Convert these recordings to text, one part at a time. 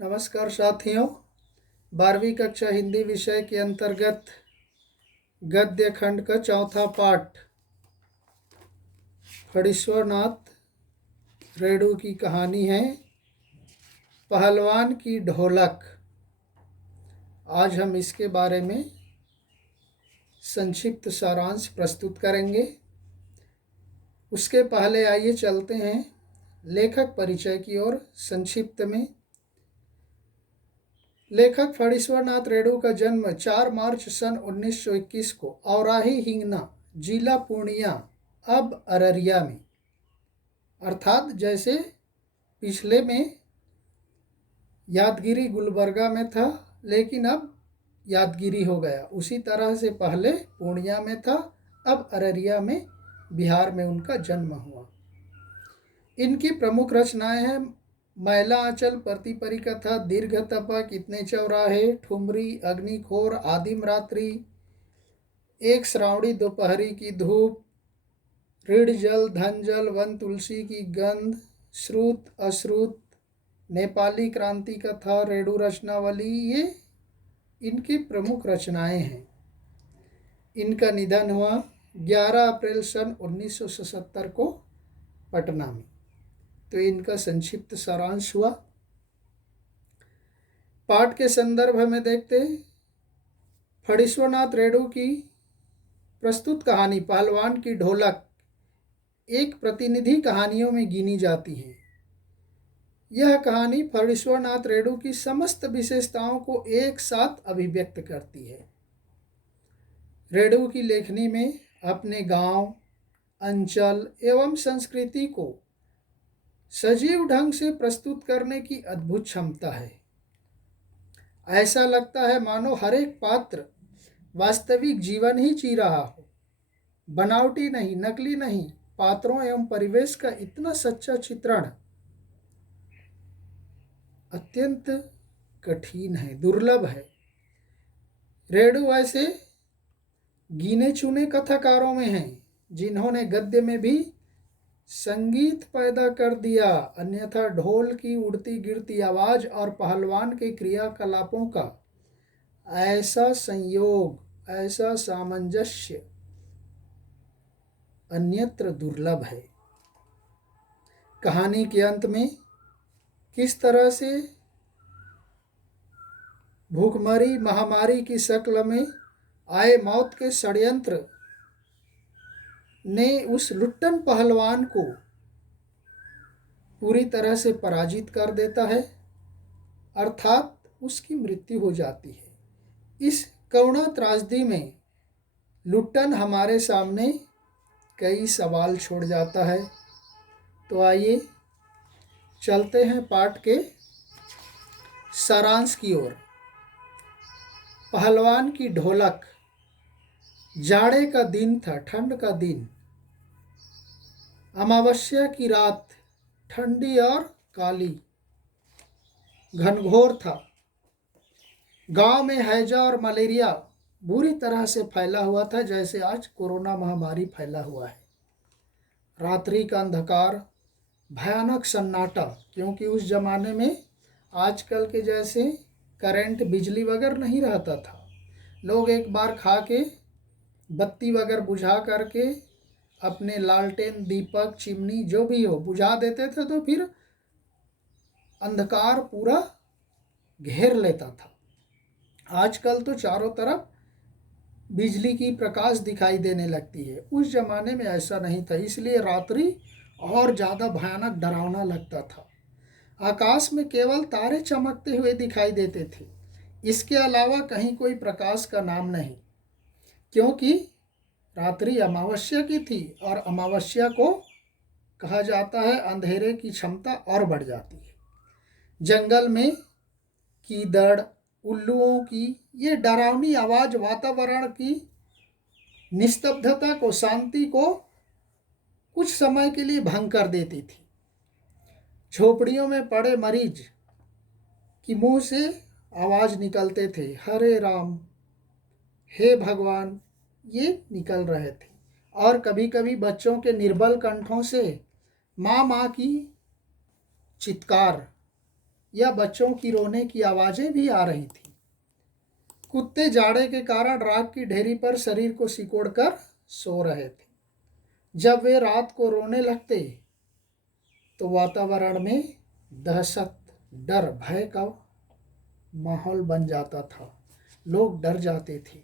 नमस्कार साथियों। 12वीं कक्षा हिंदी विषय के अंतर्गत गद्य खंड का चौथा पाठ फणीश्वरनाथ रेणु की कहानी है पहलवान की ढोलक। आज हम इसके बारे में संक्षिप्त सारांश प्रस्तुत करेंगे। उसके पहले आइए चलते हैं लेखक परिचय की ओर। संक्षिप्त में लेखक फणीश्वरनाथ रेणु का जन्म 4 मार्च सन 1921 को औराही हिंगना, जिला पूर्णिया, अब अररिया में, अर्थात जैसे पिछले में यादगिरी गुलबर्गा में था लेकिन अब यादगिरी हो गया, उसी तरह से पहले पूर्णिया में था, अब अररिया में बिहार में उनका जन्म हुआ। इनकी प्रमुख रचनाएं हैं मैला आंचल, प्रति परिकथा, दीर्घ तपक, इतने चौराहे, ठुमरी, अग्निखोर, आदिम रात्रि, एक श्रावणी दोपहरी की धूप, ऋण जल, धन जल, वन तुलसी की गंध, श्रुत अश्रुत, नेपाली क्रांति कथा, रेणु रचनावली, ये इनकी प्रमुख रचनाएं हैं। इनका निधन हुआ 11 अप्रैल सन 1977 को पटना में। तो इनका संक्षिप्त सारांश हुआ। पाठ के संदर्भ में देखते हैं। फणीश्वरनाथ रेणु की प्रस्तुत कहानी पहलवान की ढोलक एक प्रतिनिधि कहानियों में गिनी जाती है। यह कहानी फणीश्वरनाथ रेणु की समस्त विशेषताओं को एक साथ अभिव्यक्त करती है। रेणु की लेखनी में अपने गांव, अंचल एवं संस्कृति को सजीव ढंग से प्रस्तुत करने की अद्भुत क्षमता है। ऐसा लगता है मानो हर एक पात्र वास्तविक जीवन ही जी रहा हो, बनावटी नहीं, नकली नहीं। पात्रों एवं परिवेश का इतना सच्चा चित्रण अत्यंत कठिन है, दुर्लभ है। रेणु ऐसे गिने चुने कथाकारों में हैं जिन्होंने गद्य में भी संगीत पैदा कर दिया, अन्यथा ढोल की उड़ती गिरती आवाज और पहलवान के क्रियाकलापों का ऐसा संयोग, ऐसा सामंजस्य अन्यत्र दुर्लभ है। कहानी के अंत में किस तरह से भूखमरी महामारी की शक्ल में आए मौत के षड्यंत्र ने उस लुट्टन पहलवान को पूरी तरह से पराजित कर देता है, अर्थात उसकी मृत्यु हो जाती है। इस करुणा त्रासदी में लुट्टन हमारे सामने कई सवाल छोड़ जाता है। तो आइए चलते हैं पाठ के सारांश की ओर। पहलवान की ढोलक। जाड़े का दिन था, ठंड का दिन, अमावस्या की रात, ठंडी और काली, घनघोर था। गांव में हैजा और मलेरिया बुरी तरह से फैला हुआ था, जैसे आज कोरोना महामारी फैला हुआ है। रात्रि का अंधकार, भयानक सन्नाटा, क्योंकि उस जमाने में आजकल के जैसे करंट, बिजली वगैरह नहीं रहता था। लोग एक बार खा के बत्ती वगैरह बुझा करके अपने लालटेन, दीपक, चिमनी जो भी हो बुझा देते थे, तो फिर अंधकार पूरा घेर लेता था। आजकल तो चारों तरफ बिजली की प्रकाश दिखाई देने लगती है, उस जमाने में ऐसा नहीं था, इसलिए रात्रि और ज़्यादा भयानक, डरावना लगता था। आकाश में केवल तारे चमकते हुए दिखाई देते थे, इसके अलावा कहीं कोई प्रकाश का नाम नहीं, क्योंकि रात्रि अमावस्या की थी और अमावस्या को कहा जाता है अंधेरे की क्षमता और बढ़ जाती है। जंगल में कीदड़, उल्लुओं की ये डरावनी आवाज़ वातावरण की निस्तब्धता को, शांति को कुछ समय के लिए भंग कर देती थी। झोपड़ियों में पड़े मरीज की मुंह से आवाज़ निकलते थे, हरे राम, हे भगवान, ये निकल रहे थे। और कभी कभी बच्चों के निर्बल कंठों से माँ माँ की चित्कार, या बच्चों की रोने की आवाज़ें भी आ रही थी। कुत्ते जाड़े के कारण राख की ढेरी पर शरीर को सिकोड़कर सो रहे थे। जब वे रात को रोने लगते तो वातावरण में दहशत, डर, भय का माहौल बन जाता था। लोग डर जाते थे।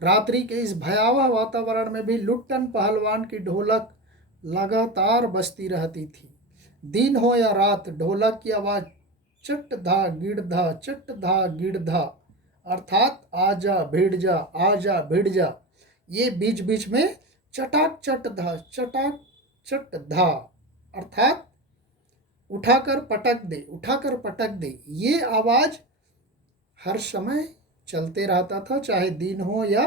रात्रि के इस भयावह वातावरण में भी लुट्टन पहलवान की ढोलक लगातार बजती रहती थी। दिन हो या रात, ढोलक की आवाज़ चट धा गिड़धा, चट धा गिड़धा, अर्थात आजा भिड़ जा, आजा भिड़ जा। ये बीच बीच में चटाक चट धा, चटाक चट धा, अर्थात उठाकर पटक दे, उठाकर पटक दे। ये आवाज़ हर समय चलते रहता था, चाहे दिन हो या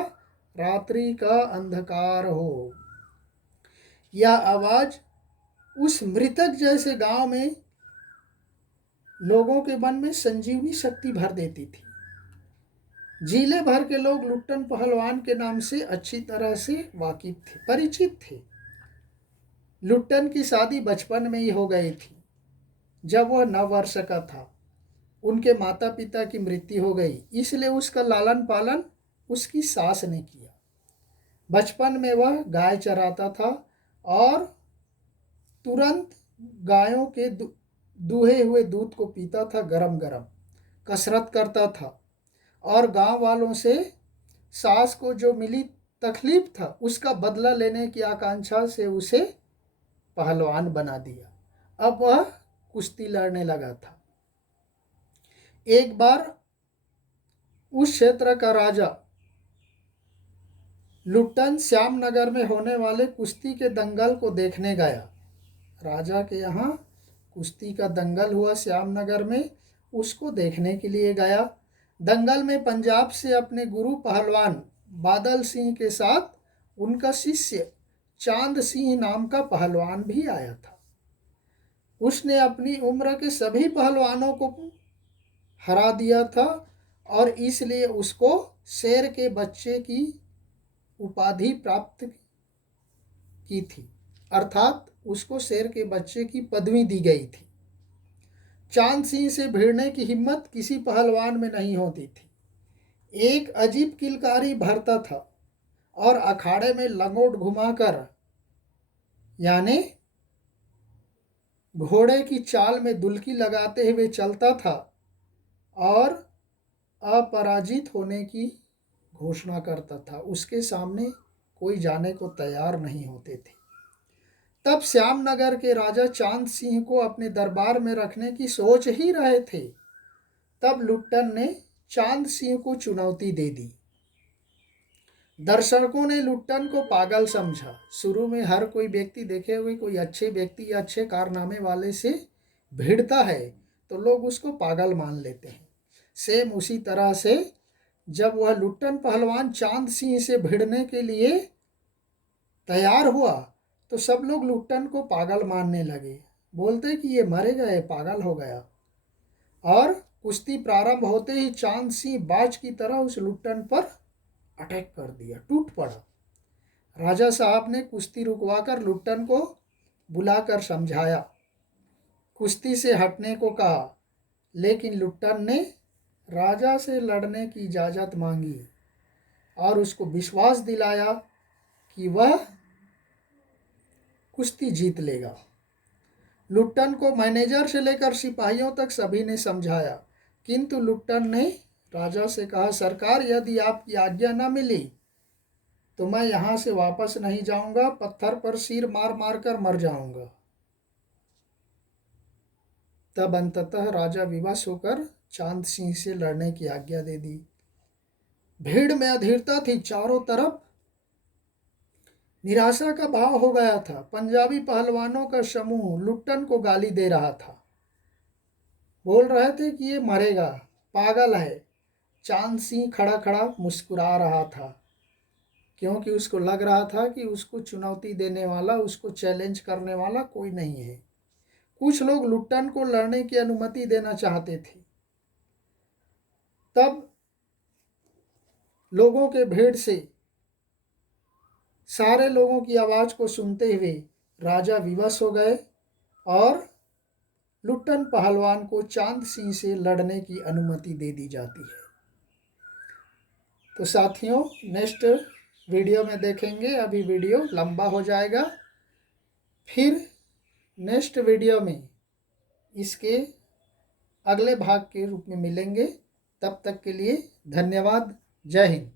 रात्रि का अंधकार हो। यह आवाज़ उस मृतक जैसे गांव में लोगों के मन में संजीवनी शक्ति भर देती थी। जिले भर के लोग लुट्टन पहलवान के नाम से अच्छी तरह से वाकिफ थे, परिचित थे। लुट्टन की शादी बचपन में ही हो गई थी। जब वह 9 वर्ष का था, उनके माता पिता की मृत्यु हो गई, इसलिए उसका लालन पालन उसकी सास ने किया। बचपन में वह गाय चराता था और तुरंत गायों के दूहे हुए दूध को पीता था, गरम गरम कसरत करता था और गांव वालों से सास को जो मिली तकलीफ था उसका बदला लेने की आकांक्षा से उसे पहलवान बना दिया। अब वह कुश्ती लड़ने लगा था। एक बार उस क्षेत्र का राजा लुट्टन श्यामनगर में होने वाले कुश्ती के दंगल को देखने गया। राजा के यहाँ कुश्ती का दंगल हुआ श्यामनगर में, उसको देखने के लिए गया। दंगल में पंजाब से अपने गुरु पहलवान बादल सिंह के साथ उनका शिष्य चांद सिंह नाम का पहलवान भी आया था। उसने अपनी उम्र के सभी पहलवानों को हरा दिया था और इसलिए उसको शेर के बच्चे की उपाधि प्राप्त की थी, अर्थात उसको शेर के बच्चे की पदवी दी गई थी। चांद सिंह से भिड़ने की हिम्मत किसी पहलवान में नहीं होती थी। एक अजीब किलकारी भरता था और अखाड़े में लंगोट घुमाकर, यानी घोड़े की चाल में दुलकी लगाते हुए चलता था और अपराजित होने की घोषणा करता था। उसके सामने कोई जाने को तैयार नहीं होते थे। तब श्यामनगर के राजा चांद सिंह को अपने दरबार में रखने की सोच ही रहे थे। तब लुट्टन ने चांद सिंह को चुनौती दे दी। दर्शकों ने लुट्टन को पागल समझा। शुरू में हर कोई व्यक्ति देखे हुए कोई अच्छे व्यक्ति या अच्छे कारनामे वाले से भिड़ता है तो लोग उसको पागल मान लेते हैं। सेम उसी तरह से जब वह लुट्टन पहलवान चांद सिंह से भिड़ने के लिए तैयार हुआ तो सब लोग लुट्टन को पागल मानने लगे, बोलते कि ये मरेगा, ये पागल हो गया। और कुश्ती प्रारंभ होते ही चांद सिंह बाज की तरह उस लुट्टन पर अटैक कर दिया, टूट पड़ा। राजा साहब ने कुश्ती रुकवाकर लुट्टन को बुलाकर समझाया, कुश्ती से हटने को कहा, लेकिन लुट्टन ने राजा से लड़ने की इजाज़त मांगी और उसको विश्वास दिलाया कि वह कुश्ती जीत लेगा। लुट्टन को मैनेजर से लेकर सिपाहियों तक सभी ने समझाया, किंतु लुट्टन ने राजा से कहा, सरकार यदि आपकी आज्ञा न मिली तो मैं यहाँ से वापस नहीं जाऊंगा, पत्थर पर सिर मार मार कर मर जाऊंगा। तब अंततः राजा विवश होकर चांद सिंह से लड़ने की आज्ञा दे दी। भीड़ में अधीरता थी, चारों तरफ निराशा का भाव हो गया था। पंजाबी पहलवानों का समूह लुट्टन को गाली दे रहा था, बोल रहे थे कि ये मरेगा, पागल है। चांद सिंह खड़ा खड़ा मुस्कुरा रहा था, क्योंकि उसको लग रहा था कि उसको चुनौती देने वाला, उसको चैलेंज करने वाला कोई नहीं है। कुछ लोग लुट्टन को लड़ने की अनुमति देना चाहते थे। तब लोगों के भीड़ से सारे लोगों की आवाज़ को सुनते हुए राजा विवश हो गए और लुट्टन पहलवान को चांद सिंह से लड़ने की अनुमति दे दी जाती है। तो साथियों, नेक्स्ट वीडियो में देखेंगे, अभी वीडियो लंबा हो जाएगा। फिर नेक्स्ट वीडियो में इसके अगले भाग के रूप में मिलेंगे। तब तक के लिए धन्यवाद। जय हिंद।